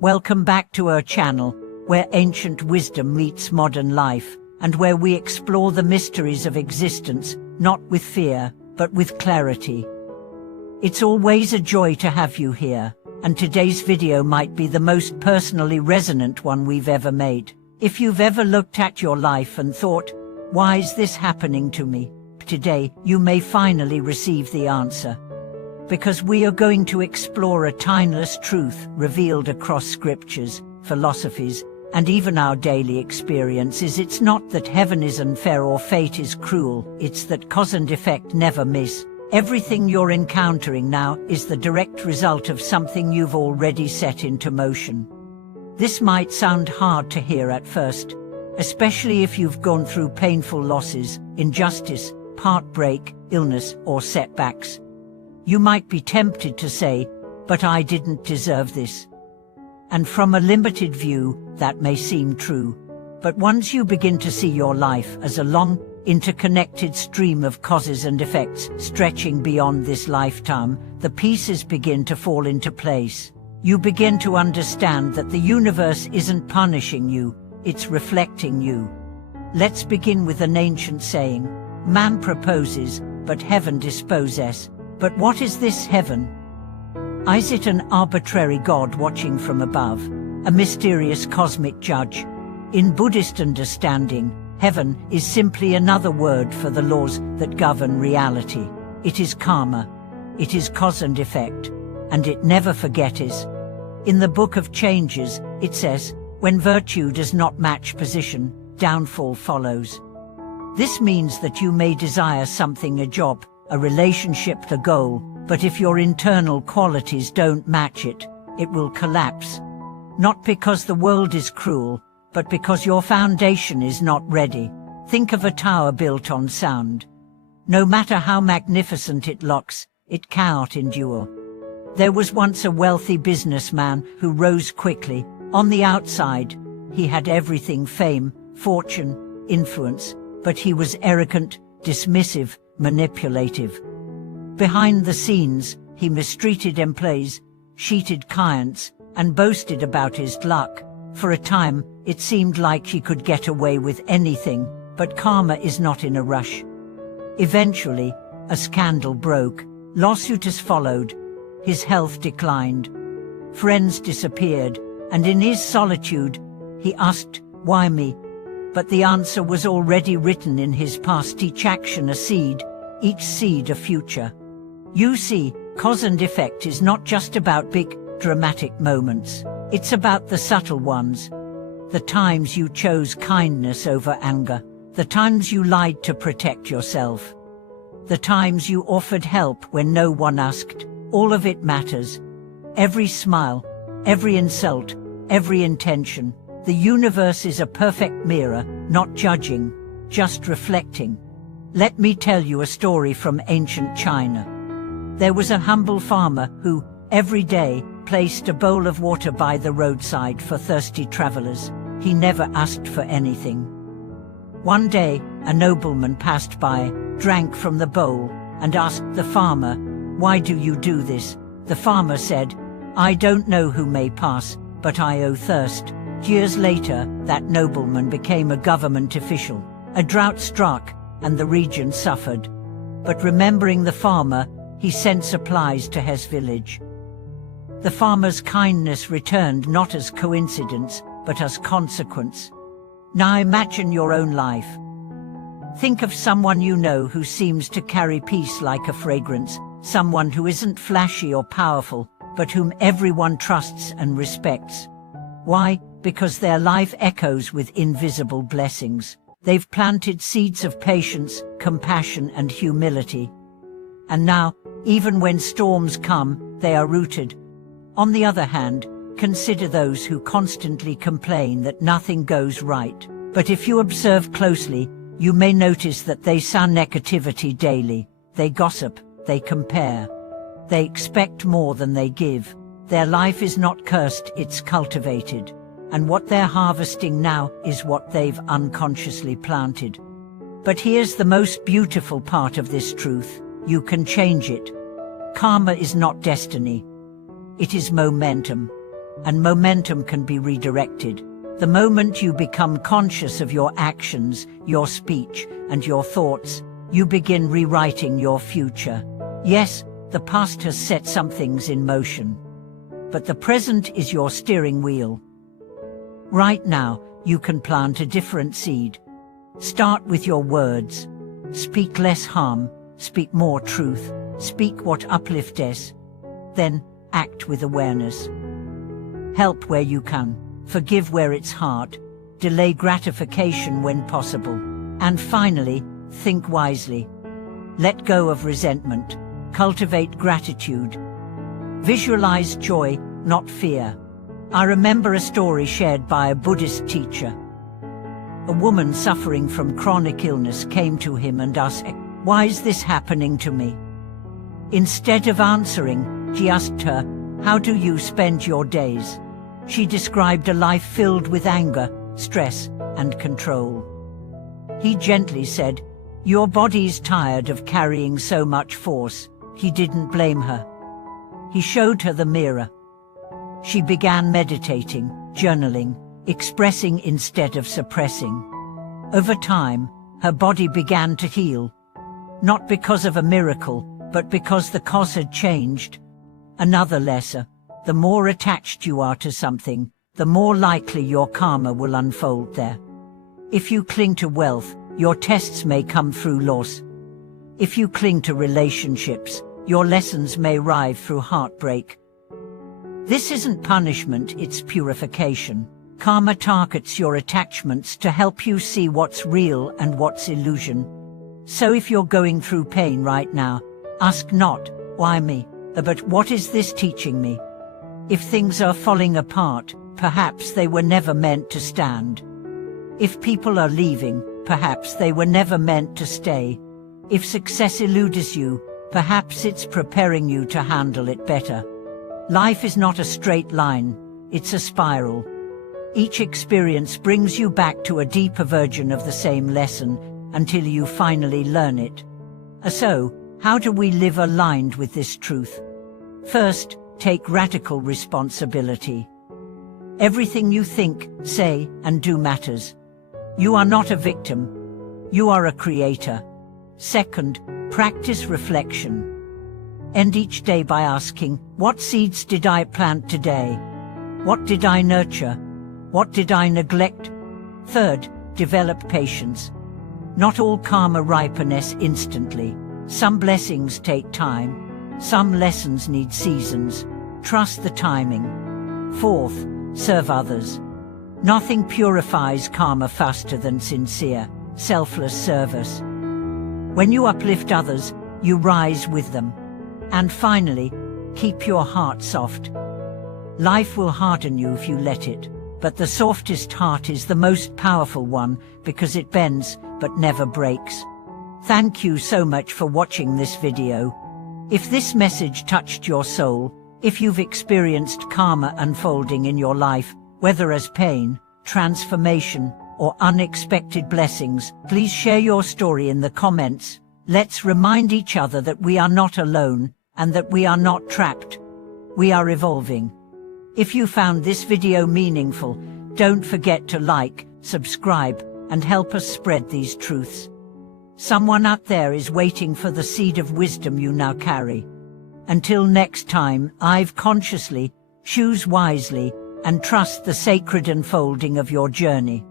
Welcome back to our channel, where ancient wisdom meets modern life, and where we explore the mysteries of existence, not with fear, but with clarity. It's always a joy to have you here, and today's video might be the most personally resonant one we've ever made. If you've ever looked at your life and thought, "Why is this happening to me?" Today, you may finally receive the answer. Because we are going to explore a timeless truth revealed across scriptures, philosophies, and even our daily experiences. It's not that heaven is unfair or fate is cruel, it's that cause and effect never miss. Everything you're encountering now is the direct result of something you've already set into motion. This might sound hard to hear at first, especially if you've gone through painful losses, injustice, heartbreak, illness, or setbacks. You might be tempted to say, "But I didn't deserve this." And from a limited view, that may seem true. But once you begin to see your life as a long, interconnected stream of causes and effects stretching beyond this lifetime, the pieces begin to fall into place. You begin to understand that the universe isn't punishing you, it's reflecting you. Let's begin with an ancient saying, "Man proposes, but heaven disposes." But what is this heaven? Is it an arbitrary God watching from above, a mysterious cosmic judge? In Buddhist understanding, heaven is simply another word for the laws that govern reality. It is karma. It is cause and effect. And it never forgets. In the Book of Changes, it says, "When virtue does not match position, downfall follows." This means that you may desire something, a job, a relationship, the goal, but if your internal qualities don't match it, it will collapse. Not because the world is cruel, but because your foundation is not ready. Think of a tower built on sand. No matter how magnificent it looks, it cannot endure. There was once a wealthy businessman who rose quickly. On the outside, he had everything: fame, fortune, influence, but he was arrogant, dismissive, manipulative. Behind the scenes, he mistreated employees, cheated clients, and boasted about his luck. For a time, it seemed like he could get away with anything, but karma is not in a rush. Eventually, a scandal broke, lawsuits followed, his health declined, friends disappeared, and in his solitude, he asked, "Why me?" But the answer was already written in his past: each action a seed, each seed a future. You see, cause and effect is not just about big, dramatic moments. It's about the subtle ones. The times you chose kindness over anger, the times you lied to protect yourself, the times you offered help when no one asked. All of it matters. Every smile, every insult, every intention. The universe is a perfect mirror, not judging, just reflecting. Let me tell you a story from ancient China. There was a humble farmer who, every day, placed a bowl of water by the roadside for thirsty travelers. He never asked for anything. One day, a nobleman passed by, drank from the bowl, and asked the farmer, "Why do you do this?" The farmer said, "I don't know who may pass, but I owe thirst." Years later, that nobleman became a government official. A drought struck, and the region suffered. But remembering the farmer, he sent supplies to his village. The farmer's kindness returned not as coincidence, but as consequence. Now imagine your own life. Think of someone you know who seems to carry peace like a fragrance, someone who isn't flashy or powerful, but whom everyone trusts and respects. Why? Because their life echoes with invisible blessings. They've planted seeds of patience, compassion, and humility. And now, even when storms come, they are rooted. On the other hand, consider those who constantly complain that nothing goes right. But if you observe closely, you may notice that they sow negativity daily. They gossip, they compare. They expect more than they give. Their life is not cursed, it's cultivated. And what they're harvesting now is what they've unconsciously planted. But here's the most beautiful part of this truth: you can change it. Karma is not destiny. It is momentum. and momentum can be redirected. The moment you become conscious of your actions, your speech, and your thoughts, you begin rewriting your future. Yes, the past has set some things in motion, but the present is your steering wheel. Right now, you can plant a different seed. Start with your words. Speak less harm, speak more truth, speak what uplifts. Then, act with awareness. Help where you can, forgive where it's hard, delay gratification when possible, and finally, think wisely. Let go of resentment, cultivate gratitude. Visualize joy, not fear. I remember a story shared by a Buddhist teacher. A woman suffering from chronic illness came to him and asked, "Why is this happening to me?" Instead of answering, he asked her, "How do you spend your days?" She described a life filled with anger, stress, and control. He gently said, "Your body's tired of carrying so much force." He didn't blame her. He showed her the mirror. She began meditating, journaling, expressing instead of suppressing. Over time, her body began to heal, not because of a miracle, but because the cause had changed. Another lesson: the more attached you are to something, the more likely your karma will unfold there. If you cling to wealth, your tests may come through loss. If you cling to relationships, your lessons may arrive through heartbreak. This isn't punishment, it's purification. Karma targets your attachments to help you see what's real and what's illusion. So if you're going through pain right now, ask not, "Why me?" but "What is this teaching me?" If things are falling apart, perhaps they were never meant to stand. If people are leaving, perhaps they were never meant to stay. If success eludes you, perhaps it's preparing you to handle it better. Life is not a straight line, it's a spiral. Each experience brings you back to a deeper version of the same lesson until you finally learn it. So, how do we live aligned with this truth? First, take radical responsibility. Everything you think, say, and do matters. You are not a victim. You are a creator. Second, practice reflection. End each day by asking, what seeds did I plant today? What did I nurture? What did I neglect? Third, develop patience. Not all karma ripens instantly. Some blessings take time. Some lessons need seasons. Trust the timing. Fourth, serve others. Nothing purifies karma faster than sincere, selfless service. When you uplift others, you rise with them. And finally, keep your heart soft. Life will harden you if you let it, but the softest heart is the most powerful one because it bends but never breaks. Thank you so much for watching this video. If this message touched your soul, if you've experienced karma unfolding in your life, whether as pain, transformation, or unexpected blessings, please share your story in the comments. Let's remind each other that we are not alone and that we are not trapped. We are evolving. If you found this video meaningful, don't forget to like, subscribe, and help us spread these truths. Someone out there is waiting for the seed of wisdom you now carry. Until next time, live consciously, choose wisely, and trust the sacred unfolding of your journey.